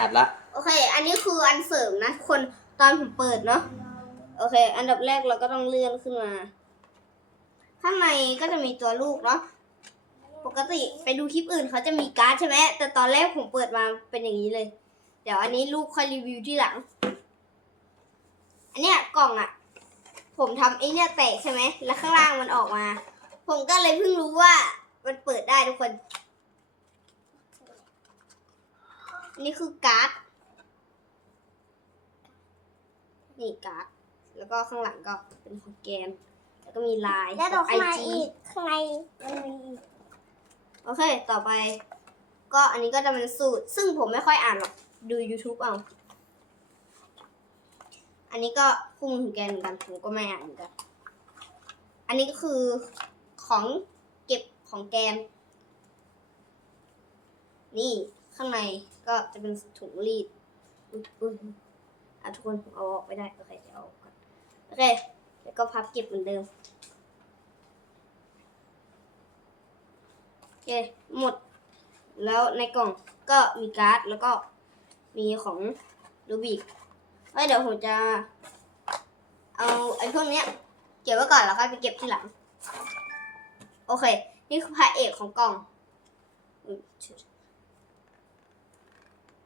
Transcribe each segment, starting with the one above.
อัดละ โอเค อันนี้คืออันเสริมนะทุกคนตอนผมเปิดเนาะโอเค อันดับแรกเราก็ต้องเลื่อนขึ้นมา ข้างในก็จะมีตัวลูกเนาะปกติไปดูคลิปอื่นเขาจะมีการ์ดใช่ไหมแต่ตอนแรกผมเปิดมาเป็นอย่างนี้เลย เดี๋ยวอันนี้ลูกค่อยรีวิวที่หลัง อันเนี้ยกล่องอะผมทำไอ้เนี่ยแตกใช่ไหมแล้วข้างล่างมันออกมา ผมก็เลยเพิ่งรู้ว่ามันเปิดได้ทุกคน อั นนี้คือการ์ด นี่การ์ด แล้วก็ข้างหลังก็เป็นของแกนแล้วก็มีลายแล้วตรงไอข้างในจีอีกข้างในมันมีอีกโอเค ต่อไป ก็อันนี้ก็จะเป็นสูตร ซึ่งผมไม่ค่อยอ่านหรอก ดู YouTube เอา อันนี้ก็คู่มือของแกนเหมือนกัน ผมก็ไม่อ่านเหมือนกัน อันนี้ก็คือของเก็บของแกน นี่ ข้างในก็จะเป็นถุงรีดอุ้ยอะทุกคนผมเอาออกไม่ได้โอเคเดี๋ยวเอาออกก่อนโอเค แล้วก็พับเก็บเหมือนเดิมโอเคหมด แล้วในกล่องก็มีการ์ดแล้วก็มีของรูบิกเอ้ยเดี๋ยวผมจะ เอาไอ้พวกเนี้ยเก็บไว้ก่อนแล้วค่อยไปเก็บทีหลัง โอเค นี่คือพระเอกของกล่อง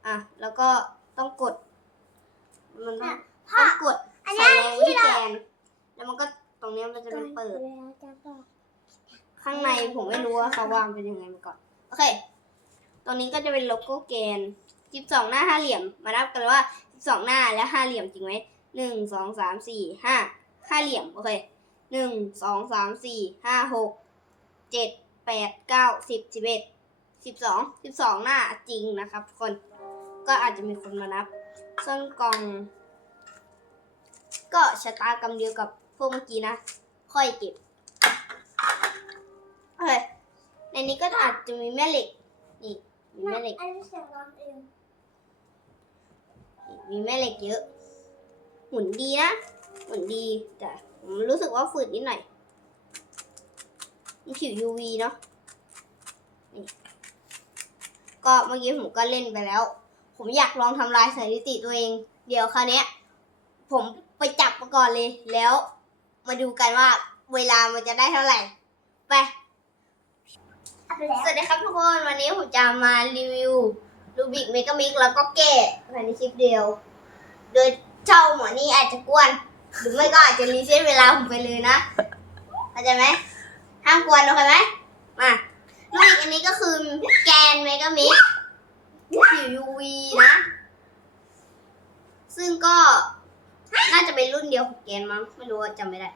อุ๊ยชิอะ แล้วก็ต้องกด มันต้องพ่อต้องกดอันเนี้ใส่ยแรงไว้ที่ที่เราแกน แล้วมันก็ตรงเนี้ยมันจะเป็นเปิด ข้างในผมไม่รู้ว่าเขาวางเป็นยังไงมาก่อน โอเค ตรงนี้ก็จะเป็นโลโก้แกน 12 หน้าห้าเหลี่ยม มานับกันว่า 12 หน้าและห้าเหลี่ยมจริงไหมหนึ่งสองสามสี่ห้าห้าเหลี่ยม โอเคหนึ่งสองสามสี่ห้าหกเจ็ดแปดเก้าสิบสิบเอ็ดสิบสองสิบสองหน้าจริงนะครับทุกคน ก็อาจจะมีคนมานับ ส่วนกล่อง ก็ชะตากรรมเดียวกับพวกเมื่อกี้นะ ค่อยเก็บโอเคในนี้ก็อาจจะมีแม่เหล็ก นี่ มีแม่เหล็ก อันนี้เสียงร้องเองมีแม่เหล็กเยอะ หมุนดีนะ หมุนดี แต่ผมรู้สึกว่าฝืดนิดหน่อยมีผิว UV เนาะ นี่ ก็เมื่อกี้ผมก็เล่นไปแล้ว ผมอยากลองทำลายสถิติตัวเอง เดี๋ยวคราวนี้ยผมไปจับมาก่อนเลย แล้ว มาดูกันว่าเวลามันจะได้เท่าไหร่ ไป สวัสดีครับทุกคน วันนี้ผมจะมารีวิวรูบิกเมกามิกแล้วก็แก้ภายในคลิปเดียว โดยเจ้าหมอนี่อาจจะกวน หรือไม่ก็อาจจะรีเซ็ตเวลาผมไปเลยนะเข้าใจไหมห้ามกวนโอเคไหมมารูบิกอันนี้ก็คือแกนเมกามิก ผิว UV นะ ซึ่งก็น่าจะเป็นรุ่นเดียวของแกนมั้ง ไม่รู้จำไม่ได้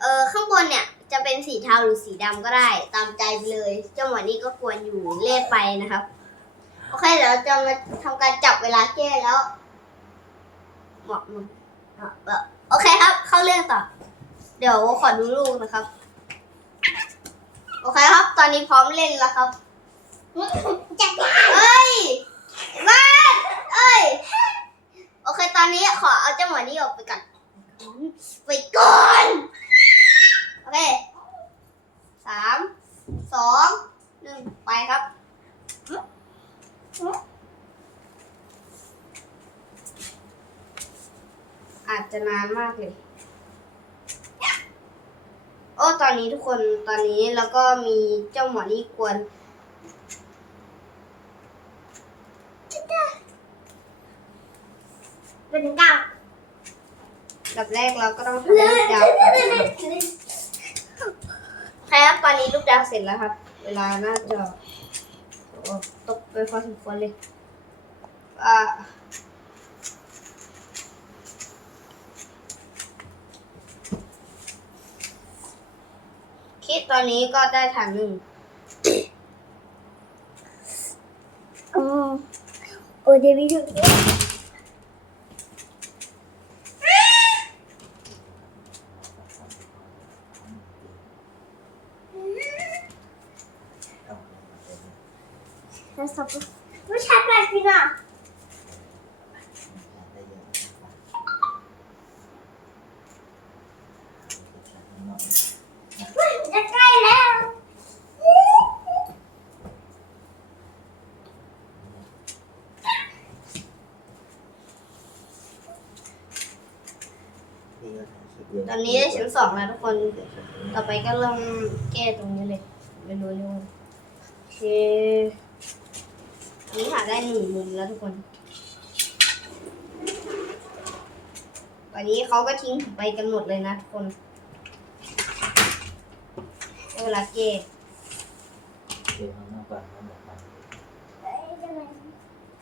เออข้างบนเนี่ย จะเป็นสีเทาหรือสีดำก็ได้ ตามใจไปเลยจังหวะนี้ก็ควรอยู่เล่ไปนะครับ โอเคเดี๋ยวเราจะมาทำการจับเวลาแก้แล้วเหมาะมั้ยอะเออโอเคครับ เข้าเรื่องต่อ เดี๋ยวขอดูลูกนะครับ โอเคครับ ตอนนี้พร้อมเล่นแล้วครับจับ้านเอ้ โอเคตอนนี้ขอเอาเจ้าหมอนี่ออกไปก่อนไปก่อน โอเคสามสองหนึ่งไปครับอาจจะนานมากเลย โอ้ ตอนนี้ทุกคน ตอนนี้แล้วก็มีเจ้าหมอนี่กวนเป็นเก้า อัน ดับแรกเราก็ต้องทำลูกดาวก่อนครับตอนนี้ลูกดาวเสร็จแล้วครับ เวลาน่าจะโอ้ตกไปพอสมควรเลยอ่าคิดตอนนี้ก็ได้ฐานหนึ่งอืมโอ้เดวิด แล้วสับผู้ชายแปลกจริงอะจะใกล้แล้ว ตอ นนี้ได้ชั้นสองแล้วทุกคน ต่อไปก็เริ่มแก้ตรงนี้เลยไม่รู้นี่ว่าโอเคอันนี้หาได้หนึ่งมุมแล้วทุกคน วันนี้เขาก็ทิ้งผมไปกันหมดเลยนะทุกคนได้เวลาแก้เดี๋ยวมากกว่าเขาบอกไปเอ้ยทำไม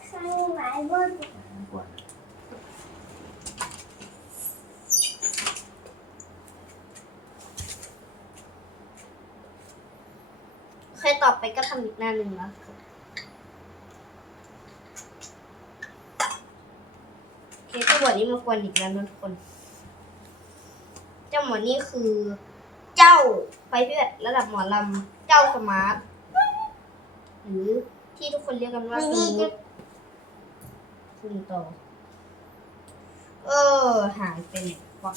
ข้างไหนบนมากกว่า เคยต่อไปก็ทำอีก หน้าหนึ่งแล้วโอเคเจ้าหมวดนี้มากวนอีกแล้วนะทุกคน เจ้าหมวดนี้คือ เจ้าไฟเพื่อระดับหมอลำเจ้าสมาร์ทหรือที่ทุกคนเรียกกันว่าสมูทคุณโตเออ หายไปไหนวะ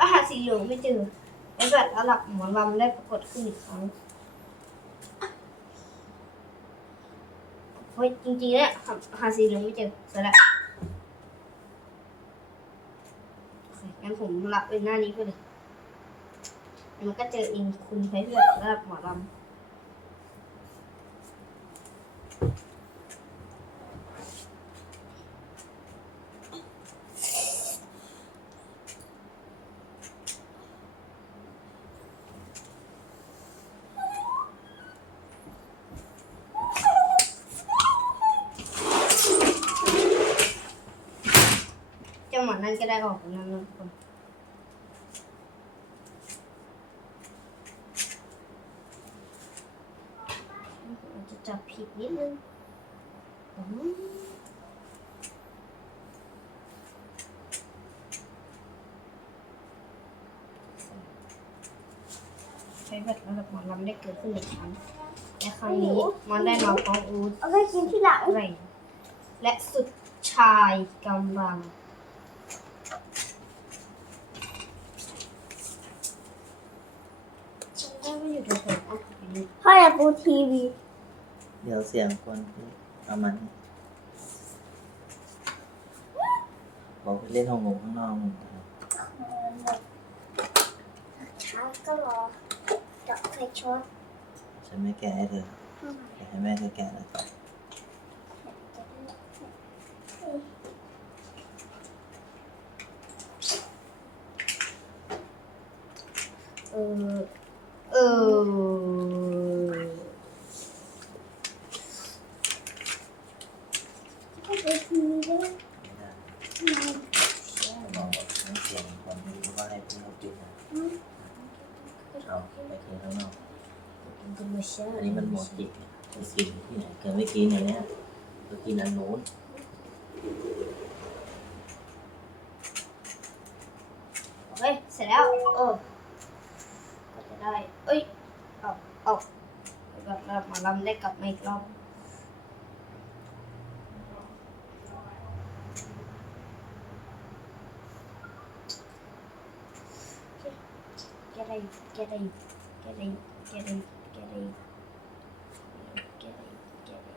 อาหารสีเหลืองไม่เจอ ไอ้แบบระดับหมอลำได้ปรากฏขึ้นอีกครั้งเฮ้ยจริงๆเนี่ยหาหาสีเหลืองไม่เจอเสร็จแล้วโอเคงั้นผมรับเป็นหน้านี้ไปเลย มันก็เจอเองคุณใช้เพื่อระดับหมอลำ หมอนั่นก็ได้ออกจากนั้นแล้วทุกคนอาจจะจับผิดนิดนึงอืมใช้แบบระดับหมอลำได้เกิดขึ้นอีกครั้งและครั้งนี้มันได้มาพร้อมอาวุธเอาไปกินที่หลังแรงและสุดชายกำลัง ฉันได้ไม่อยู่ตรงไหนอะอยู่นี่ พ่ออยา กดูทีวีเดี๋ยวเสียงคนเอามันบอกไปเล่นห้องงงข้างนอกนู่นนะครับเช้าก็รอเจาะไฟช็อตฉันไม่แกะให้เธอแต่ให้แม่เธอแกะแล้วกันเออเออ ก็ดูทีวีด้วย ไม่ได้ ทำไม บอกว่า เสียงคนที่รู้ว่าให้พี่เขาปิดนะเอาไปเทข้างนอกอันนี้มันหมดจิกเนี่ยไปกินที่ไหนเคยไม่กินอย่างเนี้ยไปกินอันนู้นโอเคเสร็จแล้วเออก็จะได้เอ้ยเอาเอาแบบเราหมาลำได้กลับมาอีกรอบ แกได้แกได้แกได้แกได้แกได้แกได้แกได้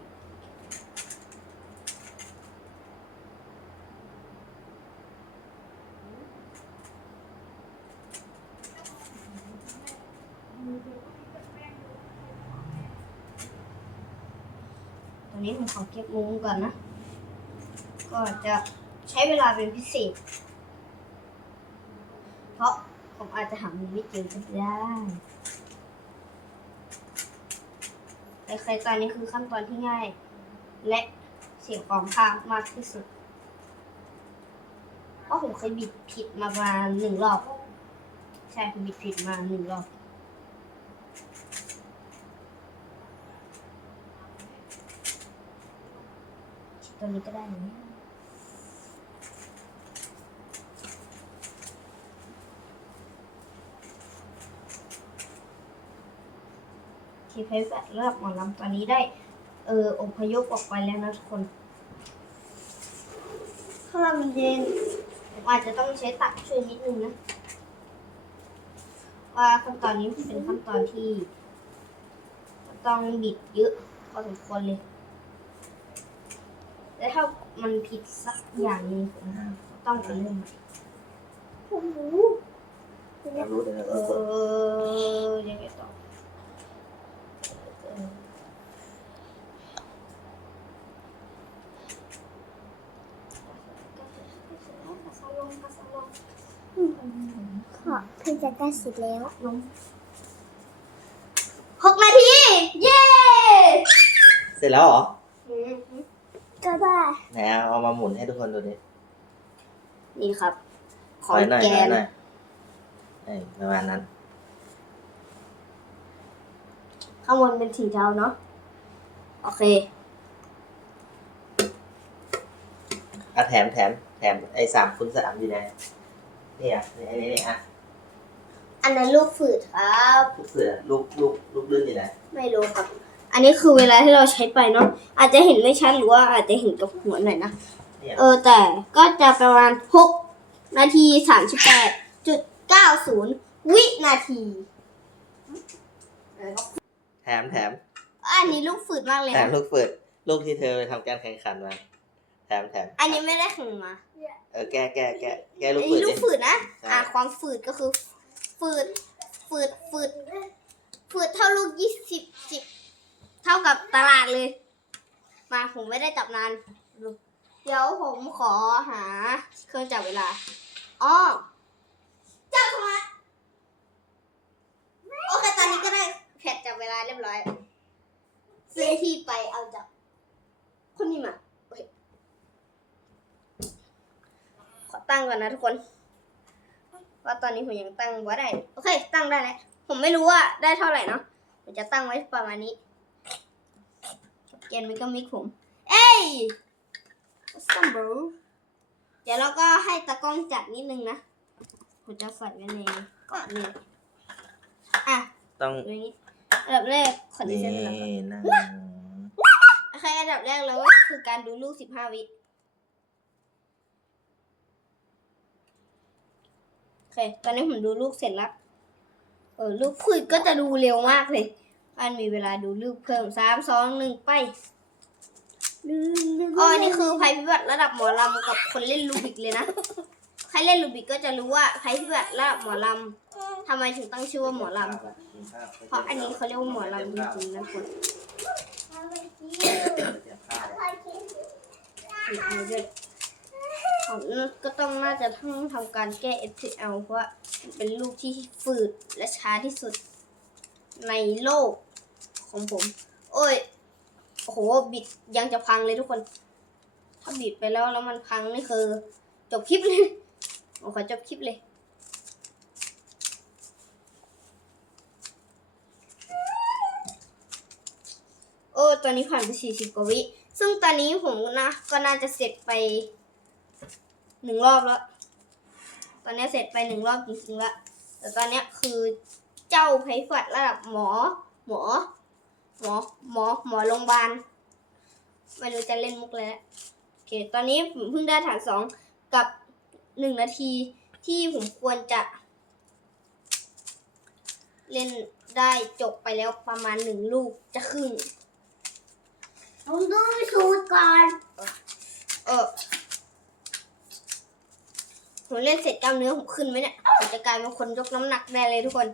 ตอนนี้ผมขอเก็บมุมก่อนนะ ก็จะใช้เวลาเป็นพิเศษ เพราะ ผมอาจจะหามุมไม่เจอก็ได้แต่ใครตอนนี้คือขั้นตอนที่ง่าย และเสียงความภาคมากที่สุด เพราะผมเคยบิดผิดมาประมาณหนึ่งรอบ ใช่ผมบิดผิดมาหนึ่งรอบตัวนี้ก็ได้ เพแบบระดับหมอลำตอนนี้ได้เอออพยพออกไปแล้วนะทุกคนข้างล่างมันเย็นผมอาจจะต้องใช้ตักช่วยนิดนึงนะ ว่าขั้นตอนนี้เป็นขั้นตอนที่ต้องบิดเยอะพอสมควรเลยและถ้ามันผิดสักอย่างหนึงผมห้าต้องไปเริ่มใหม่ผมรู้เรารู้เลยนะเอเราเปิดอยังไงต่อ เอออืมขอเพิ่งจะใกล้เสร็จแล้วลงหกนาที เย้เสร็จแล้วเหรออืมก็ได้ ไหนเอาเอามาหมุนให้ทุกคนดูดินี่ครับขถองอยหน่อยแกถอยนหน่อยเอ้ยประมาณนั้น ข้างบนเป็นสีเทาเนาะโอเค อะแถมแถมแถมไอ้สามคูณสามอยู่ไหนนี่อะนี่อันนี้นี่อะอันนั้นลูกฝืดครับ ลูกเสือลูกลูกลูกลื่นอยู่ไหนไม่รู้ครับ อันนี้คือเวลาที่เราใช้ไปเนาะอาจจะเห็นไม่ชัดหรือว่าอาจจะเห็นกับหัวหน่อยนะเนี่ยเออแต่ก็จะประมาณหกนาทีสามสิบแปดจุดเก้าศูนย์วินาทีแถ มแถมอันนี้ลูกฝืดมากเลยแถมนะลูกเปิดลูกที่เธอไปทำการแข่งขันมาแถมแถมอันนี้ไม่ได้แข่งมาเออแก้แก้แก้แก้ลูอักนเปินี้ดลูดิ กฝืดนะ ใช่ อ่าความฝืดก็คือ ฝืด ฝืด ฝืด ฝืดเท่าลูกยี่สิบสิบเท่ากับตลาดเลย มาผมไม่ได้จับนานดูเดี๋ยวผมขอหาเครื่องจับเวลาอ๋อจับโทรศัพท์โอเคตอนนี้ก็ได้แพทจับ เวลาเรียบร้อยซื้อที่ไปเอาจากคนนี้มาโอเคขอตั้งก่อนนะทุกคน ว่าตอนนี้ผมยังตั้งว่าได้ โอเค ตั้งได้แล้ว ผมไม่รู้ว่าได้เท่าไหร่เนาะผมจะตั้งไว้ประมาณนี้เกณฑ์มิกมิกผม เอ้ยซัมเบอร์เดี๋ยวเราก็ให้ตากล้องจัดนิดนึงนะ ผมจะใส่ไว้ในกล่องนี้อะ ต้องดูนี้ อันดับแรกขอดีนี่เซนต์แล้วก่อนนั่งโอเคอันดับแรกเราก็คือการดูลูกสิบห้าวิโอเคตอนนี้ผมดูลูกเสร็จแล้วเออลูกพืชก็จะดูเร็วมากเลยอันมีเวลาดูลูกเพิ่มสามสองหนึ่งไปอ๋ออันนี่คือภัยพิบัติระดับหมอลำกับคนเล่นลูบิกเลยนะ ใครเล่นลูบิกก็จะรู้ว่าภัยพิบัติระดับหมอลำ ทำไมถึงตั้งชื่อว่าหมอลำ เพราะอันนี้เขาเรียกว่าหมอลำจริงๆนะคนผิดมาด้วยของนั้นก็ต้องน่าจะต้องทำการแก้ SQL เพราะว่าเป็นลูกที่ฝืดและช้าที่สุดในโลกของผม โอ้ย โอ้โห บิดยังจะพังเลยทุกคน ถ้าบิดไปแล้วแล้วมันพังนี่คือ จบคลิปเลย โอ้ขอจบคลิปเลย โอ้ตอนนี้ผ่านไปสี่สิบกว่าวิ ซึ่งตอนนี้ผมนะ ก็น่าจะเสร็จไปหนึ่งรอบแล้ว ตอนนี้เสร็จไปหนึ่งรอบจริงๆแล้ว แต่ตอนนี้คือเจ้าไพฟัดระดับหมอ หมอ หมอ หมอ หมอโรงพยาบาล ไม่รู้จะเล่นมุกแล้วโอเค ตอนนี้ผมเพิ่งได้ฐานสองกับหนึ่งนาทีที่ผมควรจะ เล่นได้จบไปแล้วประมาณหนึ่งลูกจะครึ่ง ผมดูสูตรก่อน เออผมเล่นเสร็จกล้ามเนื้อผมขึ้นไหมเนี่ยผมจะกลายเป็นคนยกน้ำหนักได้เลยทุกคน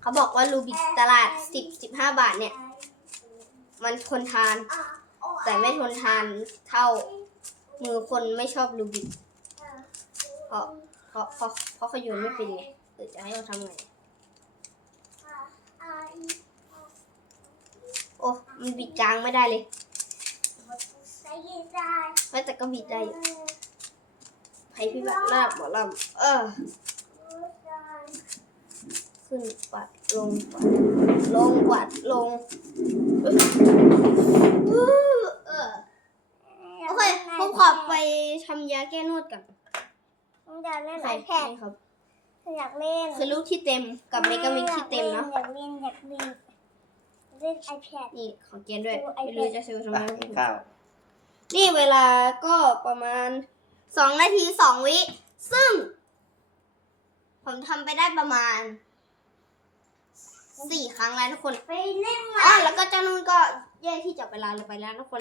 เขาบอกว่ารูบิกตลาดสิบสิบห้าบาทเนี่ย มันทนทาน แต่ไม่ทนทานเท่ามือคนไม่ชอบรูบิกเพราะเพราะเพราะเพราะเขาโยนไม่เป็นไงเออจะให้เราทำไง โอ้มันบิดกลางไม่ได้เลยไม่แต่ก็บิดได้อยู่ให้พี่แบบลาบหมอลำเออ ขึ้นปัดลงปัดลงปัดลงอื้อเออโอเคผมขอไปทำยาแก้นวดก่อนผมอยากเล่นใครไอแพดนี่ครับ อยากเล่นคือลูกที่เต็มกับเมกามิกที่เต็มเนาะอยากเล่นอยากเล่น เล่นไอแพดนี่ของเกียนด้วยดูไม่ iPad รู้จะซื้อทำไปไมกินข้าวนี่เวลาก็ประมาณสองนาทีสองวิ ซึ่ง ผมทำไปได้ประมาณสี่ครั้งแล้วทุกคนไปเล่นอ๋อแล้วก็เจ้านุ่นก็แยกที่จับเวลาเลยไปแล้วทุกคน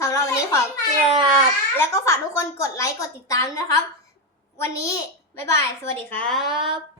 สำหรับวันนี้ขอกราบแล้วก็ฝากทุกคนกดไลค์กดติดตามนะครับ วันนี้ บ๊ายบาย สวัสดีครับ